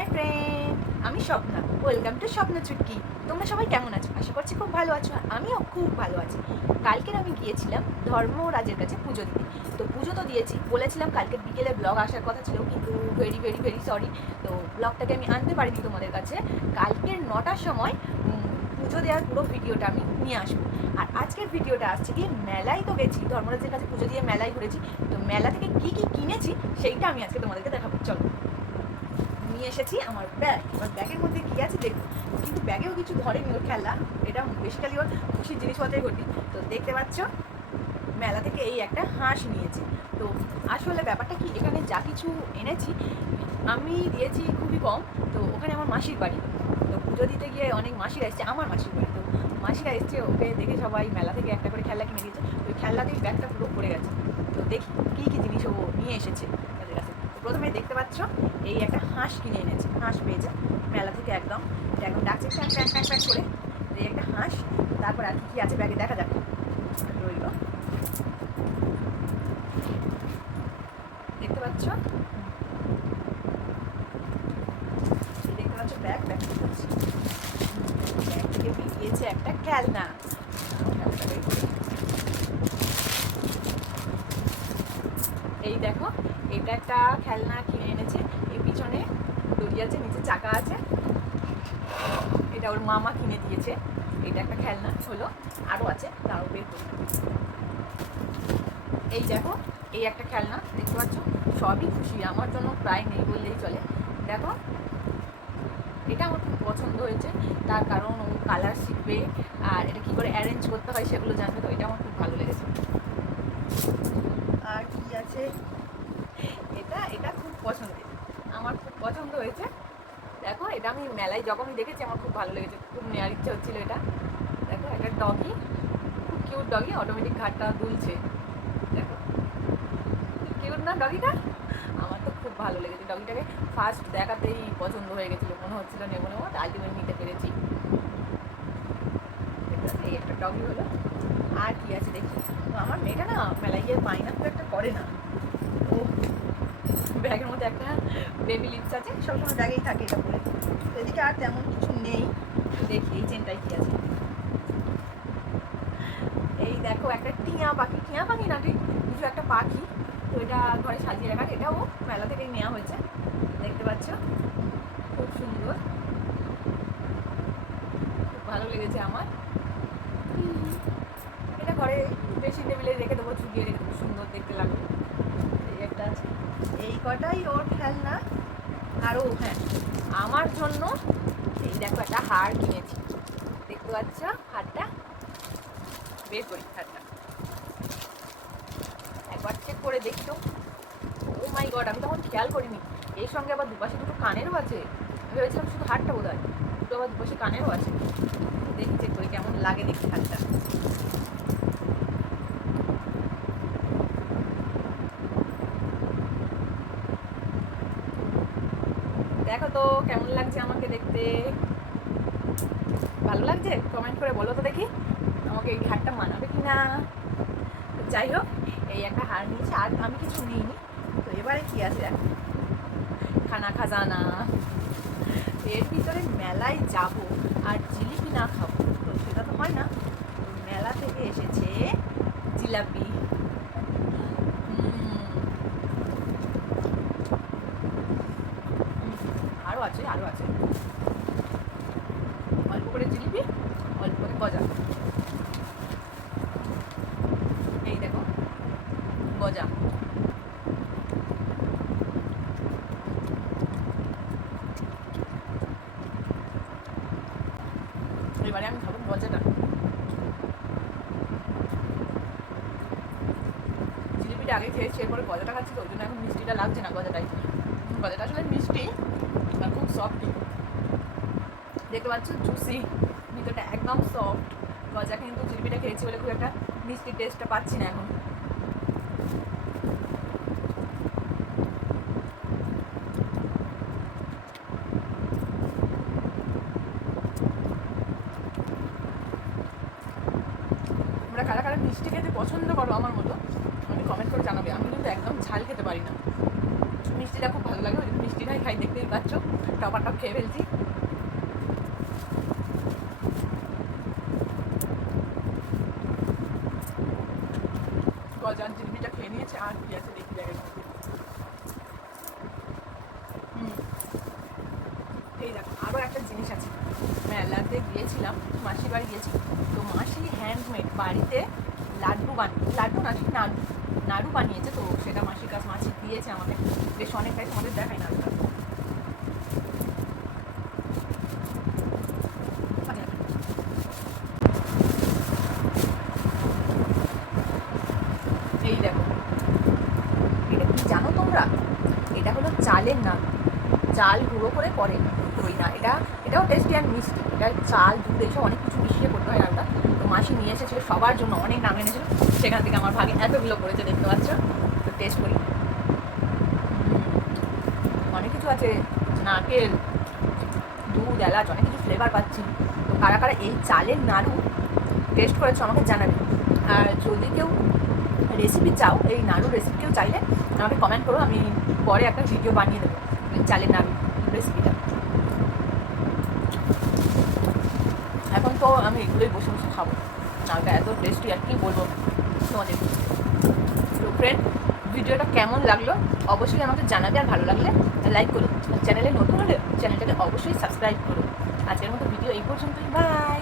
Hi friend আমি Swapna. Welcome to Swapna চুটকি। তোমরা সবাই কেমন আছো? আশা করছি খুব ভালো আছো। আমিও খুব ভালো আছি। কালকের আমি গিয়েছিলাম ধর্মরাজের কাছে পুজো দিতে। তো পুজো তো দিয়েছি। বলেছিলাম কালকে বিকেলে ব্লগ আসার কথা ছিল, কিন্তু ভেরি ভেরি ভেরি সরি তো ব্লগটাকে আমি আনতে পারিনি তোমাদের কাছে। কালকের নটার সময় পুজো দেওয়ার পুরো ভিডিওটা আমি নিয়ে আসব। আর আজকের ভিডিওটা আসছে কি মেলায় তো গেছি। ধর্মরাজের কাছে পুজো দিয়ে মেলায় ঘুরেছি। তো মেলা থেকে কী কী কিনেছি, সেইটা আমি আজকে তোমাদেরকে দেখাবো। চলো। নিয়ে এসেছি আমার ব্যাগ এবার ব্যাগের মধ্যে কী আছে দেখব কিন্তু ব্যাগেও কিছু ধরেনি ওর খেলা এটা বেসিক্যালি ওর খুশির জিনিসপত্রের ঘটি। তো দেখতে পাচ্ছ, মেলা থেকে এই একটা হাঁস নিয়েছি। তো আসলে ব্যাপারটা কি, এখানে যা কিছু এনেছি, আমি দিয়েছি খুবই কম। তো ওখানে আমার মাসির বাড়ি। তো পুজো দিতে গিয়ে অনেক মাসিরা এসছে, আমার মাসির বাড়ি। তো মাসিরা এসছে, ওকে দেখে সবাই মেলা থেকে একটা করে খেলনা কিনে দিয়েছে। ওই খেলনাতেই ব্যাগটা পুরো পড়ে গেছে। তো দেখি, কী কী জিনিস ও নিয়ে এসেছে। প্রথমে দেখতে পাচ্ছ, এই একটা হাঁস কিনে এনেছে। হাঁস পেয়েছে, মেলা থেকে একদম। একদম ডাকছে প্যাক প্যাক প্যাক প্যাক করে। এই একটা হাঁস, তারপর আর কি আছে ব্যাগে দেখা যাক। রইল। দেখতে পাচ্ছ? দেখতে পাচ্ছ ব্যাগ ব্যাগ ব্যাগ থেকে বেরিয়েছে একটা খেলনা খেলনাটা বের করি। এই দেখো, এটা একটা খেলনা কিনে এনেছে। এই পিছনে দড়ি আছে, নিচে চাকা আছে। এটা ওর মামা কিনে দিয়েছে। এটা একটা খেলনা হলো আরও আছে তারও বের এই দেখো, এই একটা খেলনা, দেখতে পাচ্ছ? সবই খুশি, আমার জন্য প্রায় নেই বললেই চলে। দেখো, এটা আমার খুব পছন্দ হয়েছে। তার কারণ ও কালার শিখবে, আর এটা কী করে অ্যারেঞ্জ করতে হয় সেগুলো জানবে, তো এটা আমার খুব ভালো লেগেছে। আছে এটা এটা খুব পছন্দের। আমার খুব পছন্দ হয়েছে। দেখো, এটা আমি মেলায় যখনই দেখেছি, আমার খুব ভালো লেগেছে। খুব নেওয়ার ইচ্ছা হচ্ছিল এটা। দেখো, একটা ডগি খুব কিউট ডগি অটোমেটিক ঘাটটা দুলছে। দেখো। কিউট না ডগিটা আমার তো খুব ভালো লেগেছে ডগিটাকে ফার্স্ট দেখাতেই পছন্দ হয়ে গেছিল, মনে হচ্ছিল নেব নেব আলটিমেট নিতে পেরেছি। এই একটা ডগি হলো। আর কি আছে দেখি। আমার মেয়েটা না, মেলায় গিয়ে খুব একটা করে না। ও, ব্যাগের মধ্যে একটা বেবি লিপস আছে সবসময় ব্যাগেই থাকে এটা পরে। এদিকে আর তেমন কিছু নেই। দেখি, এই চেনটাই কি আছে। এই দেখো, একটা টিয়া পাখি। টিয়া পাখি না, ঠিক কিছু একটা পাখি। তো এটা ঘরে সাজিয়ে রাখার এটাও মেলা থেকেই নেওয়া হয়েছে। দেখতে পাচ্ছ? খুব সুন্দর। খুব ভালো লেগেছে আমার। ঘরে ড্রেসিং টেবিলে রেখে দেবো ঝুঁকিয়ে রেখে দেবো। সুন্দর দেখতে লাগবে। এই একটা আছে। এই কটাই ওর খেলনা? আরও হ্যাঁ আমার জন্য, এই দেখো একটা হার কিনেছি। দেখতে পাচ্ছ? হারটা? বের করি হারটা। একবার চেক করে দেখি তো। ও মাই গড আমি তখন খেয়াল করিনি। এই সঙ্গে আবার দুপাশে দুটো কানেরও আছে। ভেবেছিলাম শুধু হারটা বোধ হয় দুটো আবার দুপাশে কানেরও আছে। দেখি চেক করি কেমন লাগে দেখি হারটা। দেখো তো, কেমন লাগছে আমাকে দেখতে? ভালো লাগছে? কমেন্ট করে বলো তো দেখি, আমাকে এই হারটা মানাবে কি না যাই হোক, এই একটা হার নিয়েছি, আর আমি কিছু নিইনি। তো এবারে কি আছে দেখো? খানা খাজানা। এর ভিতরে মেলায় যাব আর জিলিপি না খাব। তো সেটা তো হয় না। মেলা থেকে এসেছে জিলাপি হুম। আরও আছে আরও আছে। অল্প করে জিলিপি, অল্প করে গজা। এই দেখো, গজা। এবারে আমি খাব গজাটা। জিলিপিটা আগে খেয়েছি, এরপরে গজাটা খাচ্ছি তো, ওই জন্য এখন মিষ্টিটা লাগছে না গজাটাই। গজাটা আসলে মিষ্টি। আর খুব সফট দেখতে পাচ্ছ? জুসি ভিতরটা একদম সফট গজা কিন্তু জিলিপিটা খেয়েছি বলে খুব একটা মিষ্টি টেস্টটা পাচ্ছি না এখন। তোমরা কারা কারা মিষ্টি খেতে পছন্দ করো আমার মতো আমি কমেন্ট করে জানাবে। আমি কিন্তু একদম ঝাল খেতে পারি না। মিষ্টিটা খুব ভালো লাগে মিষ্টিটাই খাই, দেখতেই পাচ্ছ। টপ খেয়ে ফেলছি। গজার জিলিপিটা খেয়ে নিয়েছে, আর কি আছে দেখি জায়গার হুম। এই দেখো আরও একটা জিনিস আছে। মেলাতে গিয়েছিলাম, মাসির বাড়ি গিয়েছি। তো মাসি হ্যান্ডমেড বাড়িতে লাড্ডু বানিয়ে লাড্ডু না, ঠিক নাড়ু নাড়ু বানিয়েছে তো, সেটা মাসির কাছে, মাসি দিয়েছে আমাকে বেশ অনেকটাই তোমাদের দেখাই নাড়ুটা আচ্ছা। এই দেখো। এটা কি জানো তোমরা? এটা হলো চালের নাড়ু। চাল গুঁড়ো করে করে করি না। এটা, এটাও টেস্টি আর মিষ্টি। এটা চাল, দুধ, এসব অনেক কিছু মিশিয়ে করতে হয় নাড়ুটা তো মাসি নিয়ে এসেছিল সবার জন্য, অনেক নাম এনেছিল। সেখান থেকে আমার ভাগে এতগুলো করেছে, দেখতে পাচ্ছ? তো টেস্ট করি। অনেক কিছু আছে। নারকেল, দুধ, এলাচ, অনেক কিছু ফ্লেভার পাচ্ছি। তো কারা কারা এই চালের নাড়ু টেস্ট করেছ আমাকে জানাবে। আর যদি কেউ রেসিপি চাও, এই নাড়ু রেসিপি কেউ চাইলে আমাকে কমেন্ট করো, আমি পরে একটা ভিডিও বানিয়ে দেবো। চালের নাড়ু রেসিপিটা এখন তো আমি এগুলোই বসে বসে খাব। নাড়ুটা এত টেস্টি আর কি বলব তোমাদের? তো ফ্রেন্ড ভিডিওটা কেমন লাগল? অবশ্যই আমাকে জানাবে, আর ভালো লাগলে লাইক করো। চ্যানেলে নতুন হলে চ্যানেলটাকে অবশ্যই সাবস্ক্রাইব করো। আজকের মতো ভিডিও এই পর্যন্তই বাই